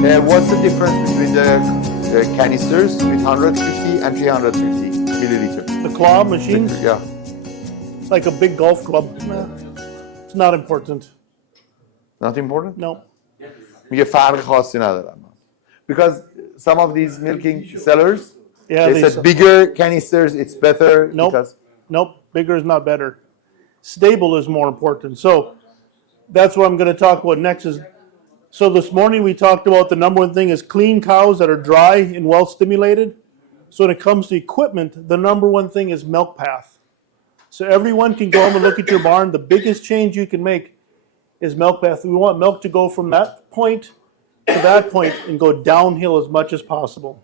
What's the difference between the canisters with 150 and 350 milliliter? The claw machines, Yeah. like a big golf club. It's not important. Not important? No. میگه فرق خاصی ندارم. Because some of these milking sellers, Yeah, they said bigger canisters, it's better. Nope. Because Nope. Bigger is not better. Stable is more important. So that's what I'm going to talk about next. So this morning we talked about the number one thing is clean cows that are dry and well stimulated. So when it comes to equipment, the number one thing is milk path. So everyone can go home and look at your barn. The biggest change you can make is milk path. We want milk to go from that point to that point and go downhill as much as possible.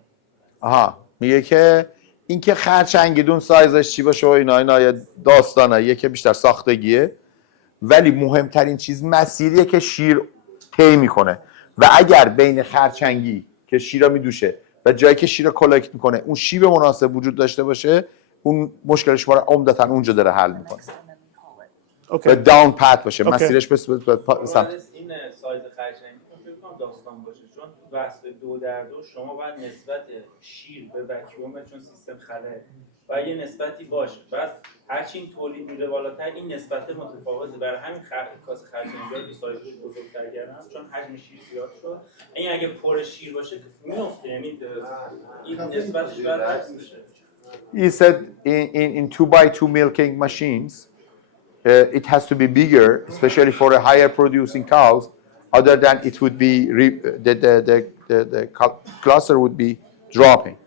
آها میگه که این که خرچنگیدون سایزش چی باشه و اینا یه داستانه، یکی بیشتر ساختگیه، ولی مهمترین چیز مسیریه که شیر طی میکنه و اگر بین خرچنگی که شیر رو میدوشه و جایی که شیر رو کلکت میکنه اون شیب مناسب وجود داشته باشه، اون مشکل شما رو عمدتاً اونجا داره حل میکنه. Okay. داون پت باشه، Okay. مسیرش به سمت این سایز خرچنگی فکر کنم داستان باشه، چون بحث 2 در 2 شما باید نسبت شیر به وکیوم، چون سیستم خله و یه نسبتی باشه، بعد هرچی این تولید میره بالاتر این نسبت متفاوته، برای همین کاسه خرچنگی که سایزش بزرگتر کردن چون حجم شیر زیاد شد. این اگه پر شیر باشه میفته، یعنی این نسبتش باید حفظ میشه. He said in 2x2 milking machines, it has to be bigger, especially for a higher producing cows. Other than it would be the cluster would be dropping.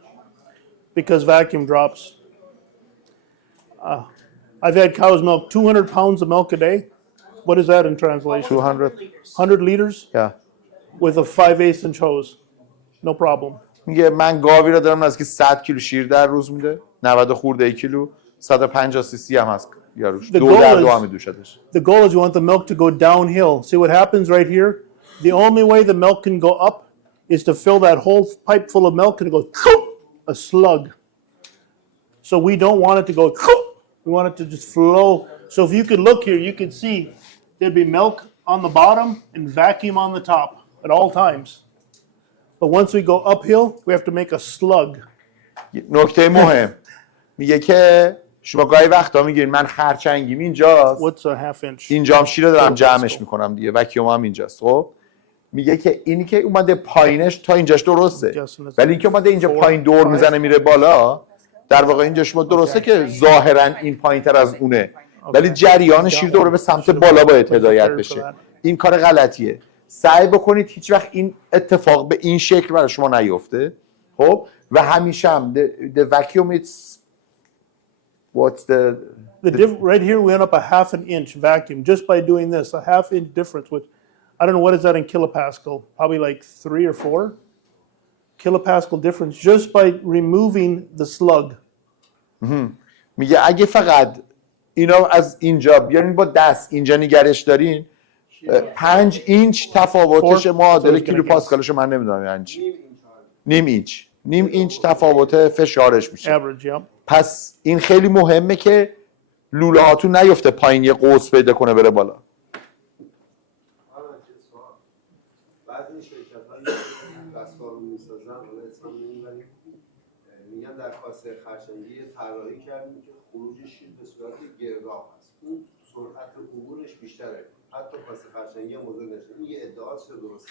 Because vacuum drops. I've had cows milk 200 pounds of milk a day. What is that in translation? 200. 100 liters Yeah. with a 5/8 inch hose. No problem. میگه من گاوی رو دارم نزدیک 100 کیلو شیر در روز میده، 90 خورده کیلو، 150 سی سی هم هست یاروش. 2 در 2 هم میدوشتش. The goal is you want the milk to go downhill. See what happens right here? The only way the milk can go up is to fill that whole pipe full of milk and it goes a slug. So we don't want it to go. We want it to just flow. So if you could look here, you could see there'd be milk on the bottom and vacuum on the top at all times. But once we go uphill, we have to make a slug. نکته مهم میگه که شما گاهی وقتا میگین من خرچنگیم اینجاست. What's a half inch? اینجام شیر رو دارم جمعش میکنم دیگه، وکیوم هم اینجاست. خب میگه که اینی که اومده پایینش تا اینجاش درسته، ولی اینکه اومده اینجا پایین دور میزنه میره بالا، در واقع اینجا شما درسته که ظاهرا این پایینتر از اونه، ولی جریان شیر دوره به سمت بالا باید هدایت بشه. این کار غلطیه. سعی بکنید هیچ وقت این اتفاق به این شکل برای شما نیفته. خب و همیشه هم the vacuum it's what's the right here we end up a half an inch vacuum just by doing this, a half inch difference, which I don't know what is that in kilopascal, probably like 3 or 4 kilopascal difference just by removing the slug. میگه اگه فقط اینا از اینجا بیارین با دست اینجا نگرش دارین، 5 اینچ تفاوتش معادل کیلو پاسکالش من نمیدونم یعنی چی. نیم اینچ تفاوت فشارش میشه. Average, yeah. پس این خیلی مهمه که لوله هاتون نیفته پایین یه قوس پیدا کنه بره بالا. بعضی شرکت‌ها دستگاه رو می‌سازن، حالا اسمم نمی‌بریم، میگن در کاسه خرچنگی طراحی کردیم که خروج شیر به صورت گرداب هست. اون سرعت عبورش بیشتره. حتی کاسه خرچنگی هم بزرگ نشه. این یه ادعاست درست.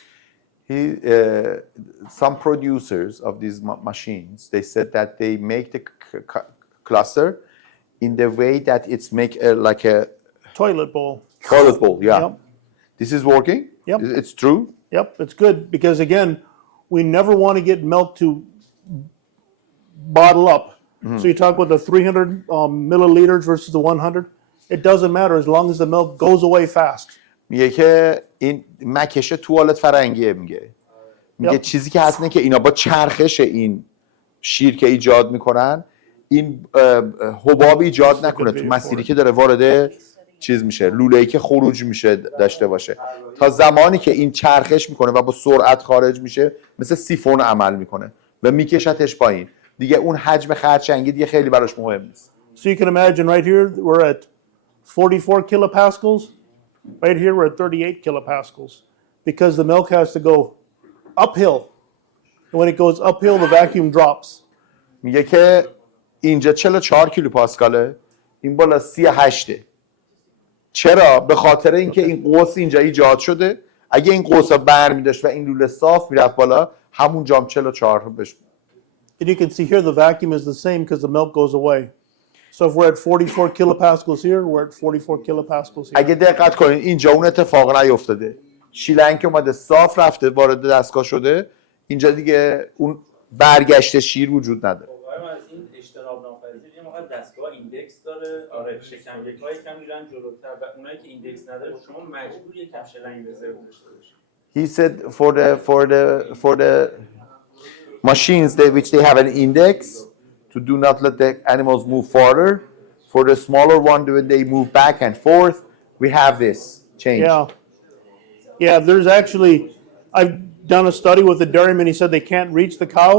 Some producers of these machines, they said that they make the cluster in the way that it's make like a Toilet bowl. toilet bowl. Yeah. Yep. This is working. Yep. It's true. Yep, it's good because again, we never want to get milk to bottle up. So you talk about the 300 milliliters versus the 100. It doesn't matter as long as the milk goes away fast. میگه که این مکش توالت فرنگیه. میگه چیزی که هست اینه که اینا با چرخش این شیر که ایجاد میکنن این حباب ایجاد نکنه تو مسیری که داره وارد چیز میشه، لوله‌ای که خروج میشه داشته باشه. تا زمانی که این چرخش میکنه و با سرعت خارج میشه مثل سیفون عمل میکنه و میکشتش پایین. دیگه اون حجم خرچنگی دیگه خیلی براش مهم نیست. So you can imagine right here we're at 44 kilopascals. Right here we're at 38 kilopascals because the milk has to go uphill. And when it goes uphill, the vacuum drops. میگه که اینجا 44 کیلو پاسکاله، این بالا 38. چرا؟ به خاطر اینکه این قوس اینجا ایجاد شده. اگه این قوسا برمی داشت و این لوله صاف میرفت بالا، همون جام 44 بشه. And you can see here the vacuum is the same because the milk goes away. So if we're at 44 kilopascals here, we're at 44 kilopascals here. اگه دقت کنین اینجا اون اتفاق نیفتاده. شیلنگ که اومده صاف رفته وارد دستگاه شده، اینجا دیگه اون برگشت شیر وجود نداره. این اجتناب ناپذیر یه موقع دستگاه ایندکس داره، آره شکم‌یک‌ها یکم میرن جلوتر و اونایی که ایندکس نداره شما مجبور یکم شلنگ رزرو داشته باشید. He said for the machines which they have an index to do not let the animals move farther. For the smaller one, when they move back and forth, we have this change. Yeah, there's actually, I've done a study with the dairyman. He said they can't reach the cow.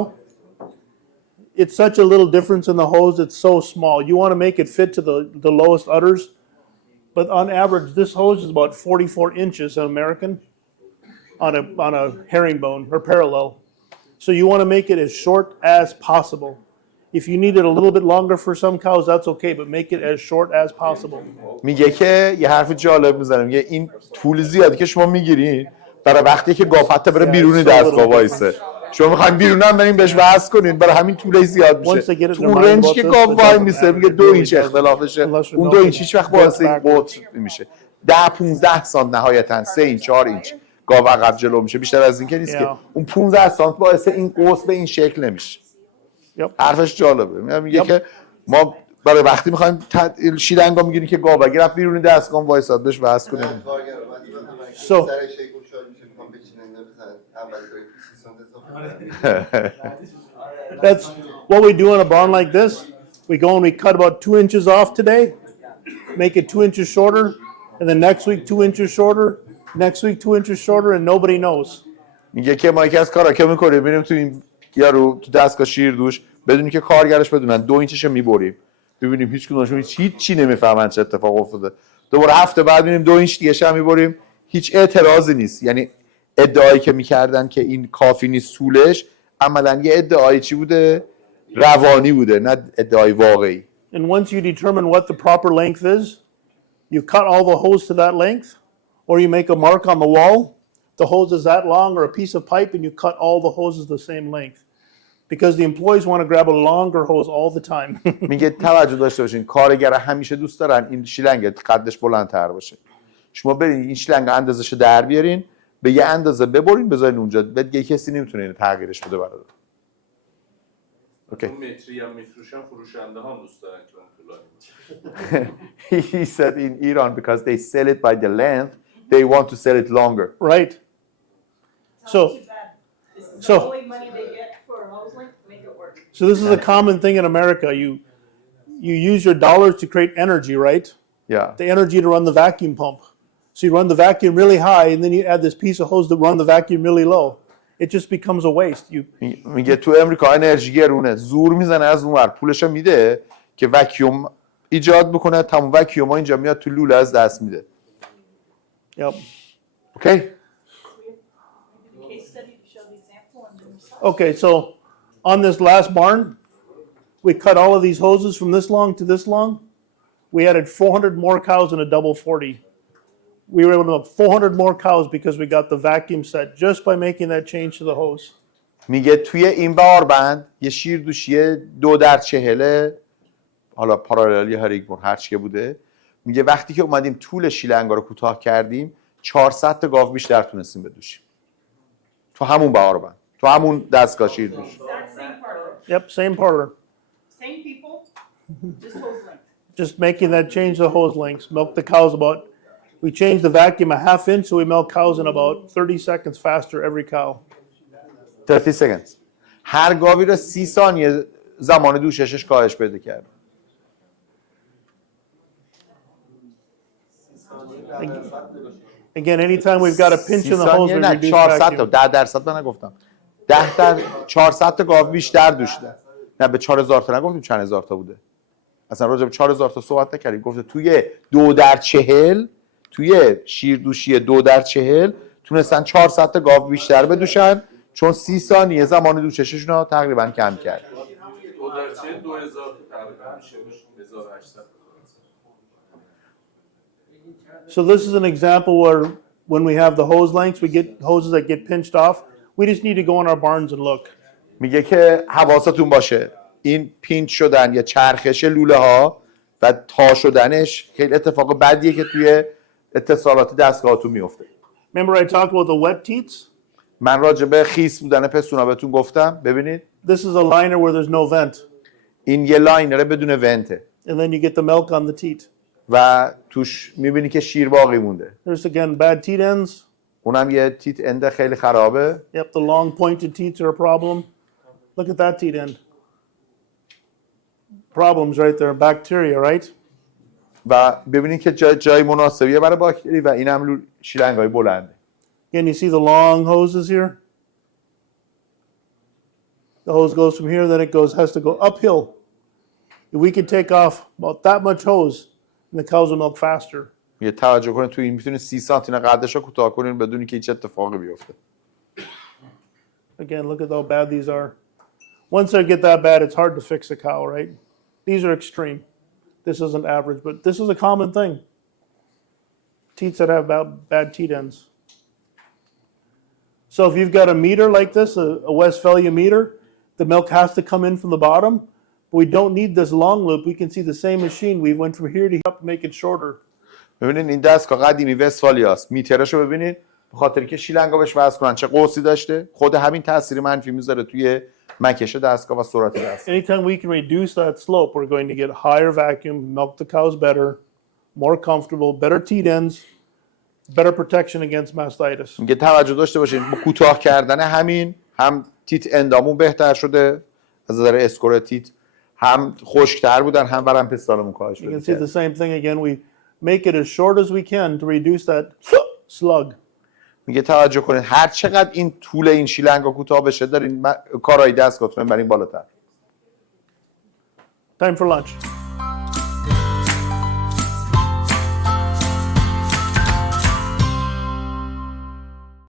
It's such a little difference in the hose. It's so small. You want to make it fit to the lowest udders. But on average, this hose is about 44 inches in American on a herringbone or parallel. So you want to make it as short as possible. If you need it a little bit longer for some cows, that's okay, but make it as short as possible. میگه که یه حرف جالب میزنم، میگه این طول زیادی که شما میگیرین برای وقتی که گاو حتی بره بیرون دستگاه وایسه. شما میخواین بیرون هم برین بهش وصل کنین، برای همین طولش زیاد میشه. تو اون رنج که گاو وای میسه میگه 2 اینچ اختلافشه، اون 2 اینچ هیچ وقت باعث این بطر نمیشه. 10-15 سانت نهایتا 3 اینچ 4 اینچ گاو عقب جلو میشه، بیشتر از این که نیست که اون 15 سانت باعث این قوس به این شکل نمیشه. حرفش جالبه. میگه که ما برای وقتی میخوایم شیلنگا میگیریم که گاو اگه رفت بیرون دستگاه وایساد بهش وصل کنیم. That's what we do in a barn like this. We go and we cut about 2 inches off today, make it 2 inches shorter, and then next week 2 inches shorter, next week 2 inches shorter, and nobody knows. میگه که ما یکی از کارا که میکنیم میریم تو این یارو تو دستگاه شیر دوش بدونی که کارگرش بدونن 2 اینچش میبریم، ببینیم هیچ کدومشون هیچ چی نمیفهمن چه اتفاق افتاده. دوباره هفته بعد میریم 2 اینچ دیگه هم میبریم، هیچ اعتراضی نیست. یعنی ادعایی که میکردن که این کافی نیست طولش، عملاً یه ادعای چی بوده؟ روانی بوده، نه ادعای واقعی. And once you determine what the proper length is, you cut all the hose to that length, or you make a mark on the wall. The hose is that long, or a piece of pipe, and you cut all the hoses the same length. Because the employees want to grab a longer hose all the time. میگه توجه داشته باشین، کارگر همیشه دوست دارن این شیلنگ قدش بلندتر باشه. شما برین این شیلنگ اندازه‌شو در بیارین، به یه اندازه ببرین بذارین اونجا، دیگه کسی نمیتونه اینو تغییرش بده برات. اوکی. متری یا میفروشن فروشنده ها دوست دارن که اون طولانی. He said in Iran because they sell it by the length, they want to sell it longer. Right. So only money they get for a hose length to make it work. So this is a common thing in America. You use your dollars to create energy, right? Yeah. The energy to run the vacuum pump. So you run the vacuum really high, and then you add this piece of hose to run the vacuum really low. It just becomes a waste. میگه تو امریکا انرژی گرونه، زور میزنه از اونور، پولشو میده که وکیوم ایجاد بکنه، تمام وکیوما اینجا میاد تو لوله از دست میده. Yep. Okay. Case study to show the example and then we Okay, so on this last barn, we cut all of these hoses from this long to this long. We added 400 more cows in a double 40. We were able to have 400 more cows because we got the vacuum set just by making that change to the hose. میگه توی این بند یه شیر دوشی 2/40 حالا پارالل یا هریگبون هر چی بوده، میگه وقتی که اومدیم طول شیلنگا رو کوتاه کردیم 400 تا گاو بیشتر تونستیم بدوشیم تو همون بند، تو همون دستگاه شیر دوش. exact same parlor. Yep, same parlor. Same people, just hose length. Just making that change the hose lengths. Milk the cows about, we changed the vacuum a ½ inch, so we milk cows in about 30 seconds faster every cow. 30 seconds. هر گاوی رو 30 ثانیه زمان دوششش کاهش پیدا کرد. Again, anytime we've got a pinch in the hose, we نه reduce 400 vacuum. تا 10% من نگفتم. 400 تا گاو بیشتر دوشیدن. نه به 4000 تا نگفتیم، چند هزار تا بوده. اصلا راجع به 4000 تا صحبت نکردیم. گفته توی 2/40 توی شیردوشی 2/40 تونستن 400 تا گاو بیشتر بدوشن چون 30 ثانیه زمان دوشششون رو تقریبا کم کرد. دو درچه 2000 تقریبا میشه 1800. So this is an example where when we have the hose lengths, we get hoses that get pinched off. We just need to go in our barns and look. میگه که حواستون باشه این پینچ شدن یا چرخش لوله ها و تا شدنش خیلی اتفاق بدیه که توی اتصالات دستگاهاتون میفته. Remember I talked about the wet teats? من راجع به خیس بودن پستونا بهتون گفتم. ببینید This is a liner where there's no vent. این یه لاینر بدون ونته And then you get the milk on the teat. و توش میبینی که شیر باقی مونده. There's again bad teat ends. اونم یه تیت اند خیلی خرابه. Yep, the long pointed teats are a problem. Look at that teat end. Problems right there, bacteria, right? و ببینید که جای مناسبیه برای باکتری و اینم شیلنگ‌های بلنده. Again, you see the long hoses here? The hose goes from here, then it has to go uphill. If we could take off about that much hose, and the cows will milk faster. یه توجه کنید تو این میتونید 30 سانتی قدش رو کوتاه کنین بدون که هیچ اتفاقی بیفته. Again, look at how bad these are. Once they get that bad, it's hard to fix a cow, right? These are extreme. This isn't average, but this is a common thing. Teats that have bad teat ends. So if you've got a meter like this, a Westphalia meter, the milk has to come in from the bottom. But we don't need this long loop. We can see the same machine. We went from here to here to make it shorter. ببینید این دستگاه قدیمی وستفالیاست. میتراشو ببینید به خاطر که شیلنگا بهش وصل کنن چه قوسی داشته. خود همین تاثیر منفی میذاره توی مکش دستگاه و سرعت دستگاه. Anytime we can reduce that slope, we're going to get higher vacuum, milk the cows better, more comfortable, better teat ends, better protection against mastitis. میگه توجه داشته باشین با کوتاه کردن همین هم تیت اندامون بهتر شده از نظر اسکور تیت، هم خشک‌تر بودن، هم ورم پستالمون کاهش You can پیدا see کرد. the same thing again. We make it as short as we can to reduce that slug. میگه توجه کنید هر چقدر این طول این شیلنگا کوتاه بشه دارین کارهای دستگاهتون برین بالاتر. Time for lunch.